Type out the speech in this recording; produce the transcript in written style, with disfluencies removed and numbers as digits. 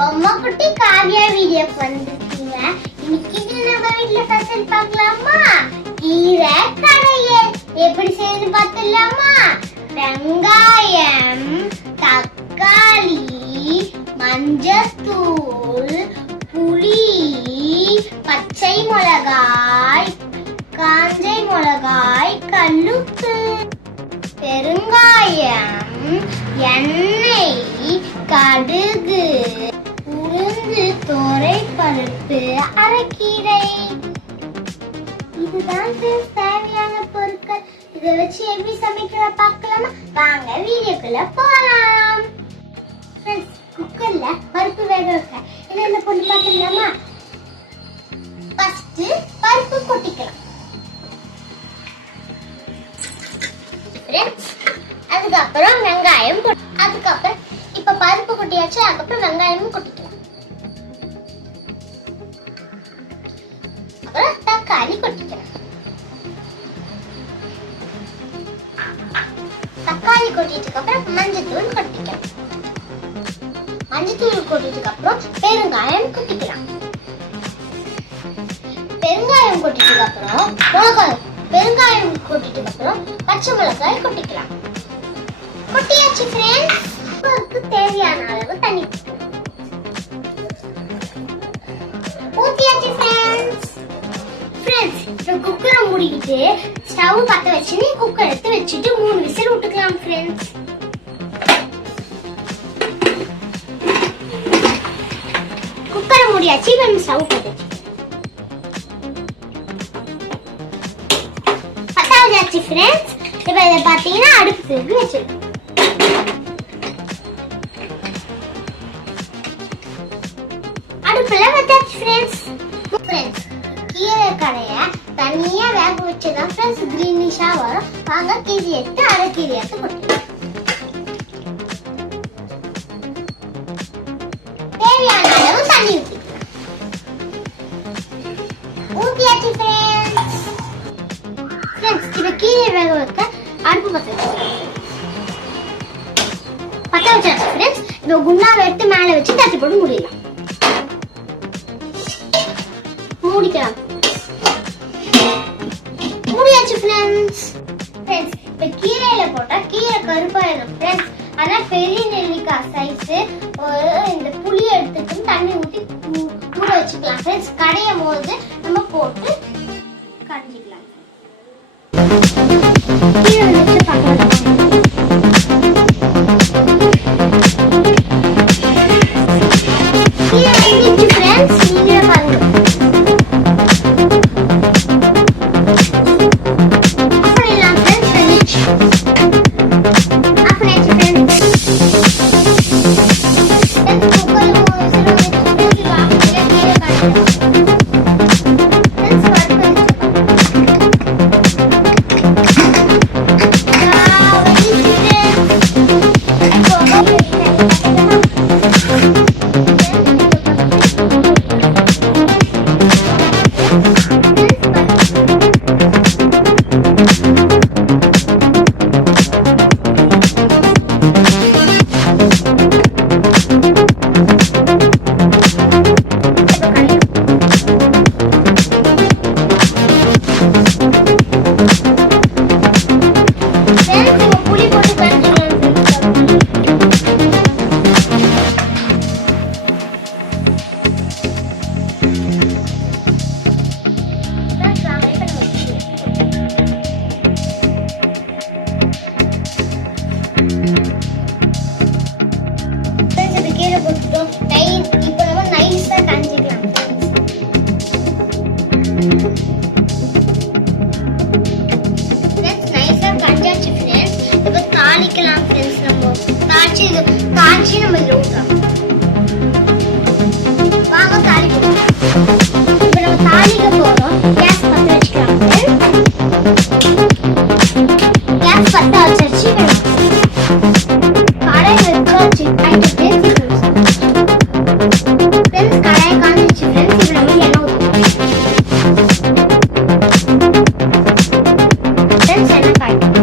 பொம்மை குட்டி காவியா வீடியோ வந்துருக்கீங்க. இன்னைக்கு நம்ம வீட்ல ஸ்பெஷல் பார்க்கலாமா? கீரை கடையல் எப்படி செய்து பார்த்துடலாமா? வெங்காயம், தக்காளி, மஞ்சத்தூள், புளி, பச்சை மிளகாய், காஞ்ச மிளகாய், கல்லுப்பு, பெருங்காயம், எண்ணெய், கடுகு, உளுந்து, துவரைப்பருப்பு, அரைக்கீரை. இதுதான் தேவையான பொருட்கள். இதை வச்சு எப்படி சமைக்கிற பார்க்கலாமா? வாங்க வீடியோக்குள்ள போலாம். குக்கர்ல பருப்பு வேக வைக்க என்னென்ன பொருள் பார்க்கலாமா? ஃபர்ஸ்ட் பருப்பு கொட்டிக்கலாம். அதுக்கப்புறம் வெங்காயம், அதுக்கப்புறம் இப்ப பருப்பு கொட்டியாச்சு. அதுக்கப்புறம் வெங்காயமும் கொட்டிக்கலாம். அப்புறம் தக்காளி கொட்டிக்கலாம். தக்காளி கொட்டிட்டதுக்கு அப்புறம் மஞ்சத்தூள் கொட்டிக்கலாம். மஞ்சத்தூள் கொட்டிட்டதுக்கு அப்புறம் பெருங்காயம் கொட்டிக்கலாம். பெருங்காயம் கொட்டிட்டதுக்கு அப்புறம் மிளகாய், பெருங்காயம் கொட்டிட்டதுக்கு அப்புறம் பச்சை மிளகாய் கொட்டிக்கலாம். கொட்டியாச்சு ஃப்ரெண்ட்ஸ். குக்கருக்கு தேவையான அளவு தண்ணி ஊத்தியாச்சு ஃப்ரெண்ட்ஸ். குக்கரை மூடிக்கிட்டு ஸ்டவ் பத்த வச்சு குக்கர் எடுத்து வச்சுட்டு 3 விசில் விட்டுக்கலாம் ஃப்ரெண்ட்ஸ். குக்கரை மூடியாச்சு. நம்ம ஸ்டவ் பத்தாச்சு ஃப்ரெண்ட்ஸ். இப்ப இதை பாத்தீங்கன்னா அடுப்புக்கு வச்சிருக்கோம். அடுப்புல வச்சாச்சு ஃப்ரெண்ட்ஸ். கீரை கடைய தனியா வேக வச்சுதான் ஃப்ரெண்ட்ஸ் கிரீனிஷா வரும். வாங்க கீரை எடுத்து அரைக்கீரை எடுத்து கொட்டிக்கலாம். தேவையான அளவு தண்ணி ஊத்தியாச்சு ஃப்ரெண்ட்ஸ். இப்ப கீரை வேக வைக்க அடுப்பு பத்த வச்சாச்சு ஃப்ரெண்ட்ஸ். இந்த குண்டாவை எடுத்து மேல வச்சு தட்டி போட்டு மூடிடலாம். மூடிக்கலாம். மூடியாச்சு ஃப்ரெண்ட்ஸ். இப்ப கீரையில போட்டா கீரை கருப்பாயிடும் ஃப்ரெண்ட்ஸ். ஆனா பெரிய நெல்லிக்காய் சைஸ் இந்த புளி எடுத்துட்டு தண்ணி ஊத்தி ஊற வச்சுக்கலாம் ஃப்ரெண்ட்ஸ். கடையும் போது நம்ம போட்டு கடைஞ்சிக்கலாம். கீரை வச்சு பார்க்கலாம். காய்ச்சி நம்ம இதில் ஊற்றலாம். வாங்க தாளிப்போம். இப்போ நம்ம தாளிக்க போகிறோம். கேஸ் பற்ற வச்சுக்கலாம். கேஸ் பற்ற வச்சு கடாய் வச்சு ஃப்ரெண்ட்ஸ் கடாயை காஞ்சிச்சு ஃப்ரெண்ட்ஸ். இப்போ நம்ம எண்ணெய் ஊற்றணும் ஃப்ரெண்ட்ஸ். எண்ணெய் காய்க்கும்.